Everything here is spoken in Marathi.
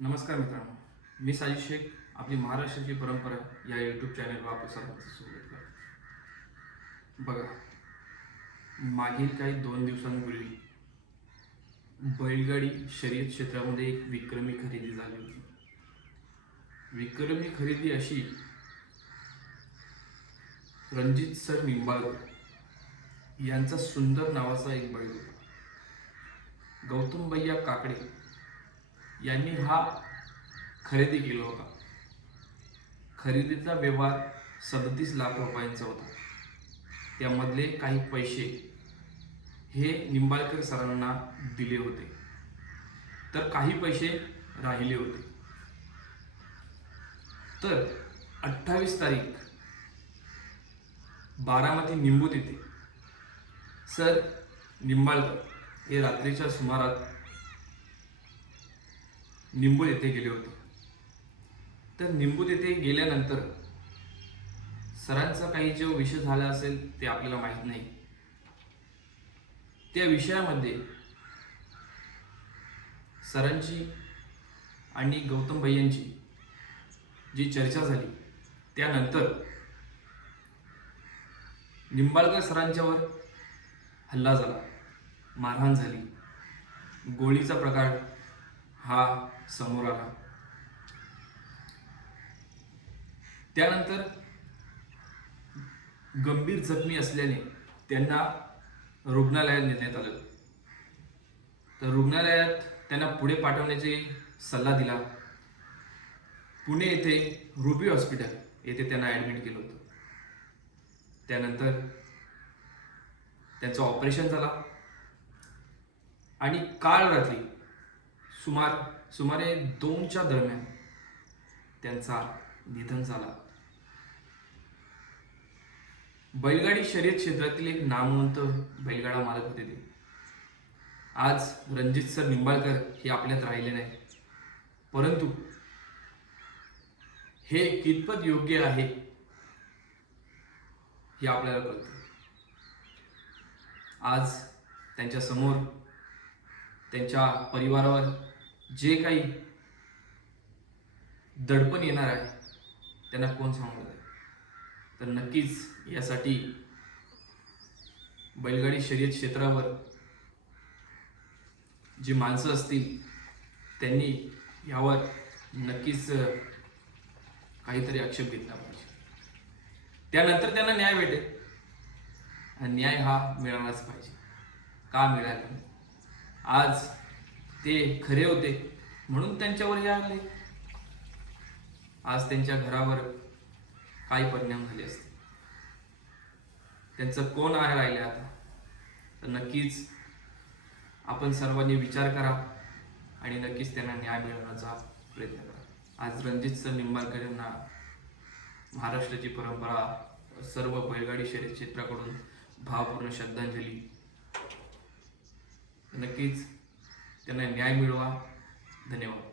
नमस्कार मित्रांनो. मी साजिद शेख आपली महाराष्ट्राची परंपरा या यूट्यूब चॅनलवर आपलं सर्वांचं स्वागत करतो. बघा मागील काही दोन दिवसांपूर्वी बैलगाडी शर्यत क्षेत्रामध्ये एक विक्रमी खरेदी झाली होती. विक्रमी खरेदी अशी रणजित सर निंबाळकर यांचा सुंदर नावाचा एक बैल होता. गौतम भैया काकडे यांनी हा खरेदी केला होता. खरेदीचा व्यवहार सदतीस लाख रुपयांचा होता. त्यामधले काही पैसे हे निंबाळकर सरांना दिले होते. तर काही पैसे राहिले होते. तर अठ्ठावीस तारीख बारामती निंबू तिथे. सर निंबाळकर हे रात्रीच्या सुमारात निंबू येथे गेले होते. तर निंबू येथे गेल्यानंतर सरांचा काही जो विषय झाला असेल ते आपल्याला माहीत नाही. त्या विषयामध्ये सरांची आणि गौतम भैयांची जी चर्चा झाली त्यानंतर निंबाळकर सरांच्यावर हल्ला झाला मारहाण झाली. गोळीचा प्रकार हा समोर आला. त्यानंतर गंभीर जखमी असल्याने त्यांना रुग्णालयात नेण्यात आलं. तर रुग्णालयात त्यांना पुढे पाठवण्याचे सल्ला दिला. पुणे येथे रुबी हॉस्पिटल येथे त्यांना ॲडमिट केलं होतं. त्यानंतर त्यांचं ऑपरेशन झाला. आणि काल रात्री सुमार सुमारे दोनच्या दरम्यान त्यांचा निधन झाला. बैलगाडी शर्यत क्षेत्रातील एक नामवंत बैलगाडा मालक होते ते. आज रणजित सर निंबाळकर हे आपल्यात राहिले नाही परंतु हे कितपत योग्य आहे हे आपल्याला कळतं. आज त्यांच्यासमोर त्यांच्या परिवारावर जे काही दडपण येणार आहे त्यांना कोण सांगणार आहे? तर नक्कीच यासाठी बैलगाडी शर्यत क्षेत्रावर जी माणसं असतील त्यांनी यावर नक्कीच काहीतरी आक्षेप घेतला पाहिजे. त्यानंतर त्यांना न्याय भेटेल. आणि न्याय हा मिळालाच पाहिजे. का मिळाला? नाही? आज ते खरे होते म्हणून त्यांच्यावर हे आले आज त्यांच्या घरावर काय परिणाम झाले असते त्यांचं कोण आहे राहिले आता? तर नक्कीच आपण सर्वांनी विचार करा आणि नक्कीच त्यांना न्याय मिळवण्याचा प्रयत्न करा. आज रणजित सर निंबाळकर यांना महाराष्ट्राची परंपरा सर्व बैलगाडी शर्यत क्षेत्राकडून भावपूर्ण श्रद्धांजली. नक्कीच त्यांना न्याय मिळवा धन्यवाद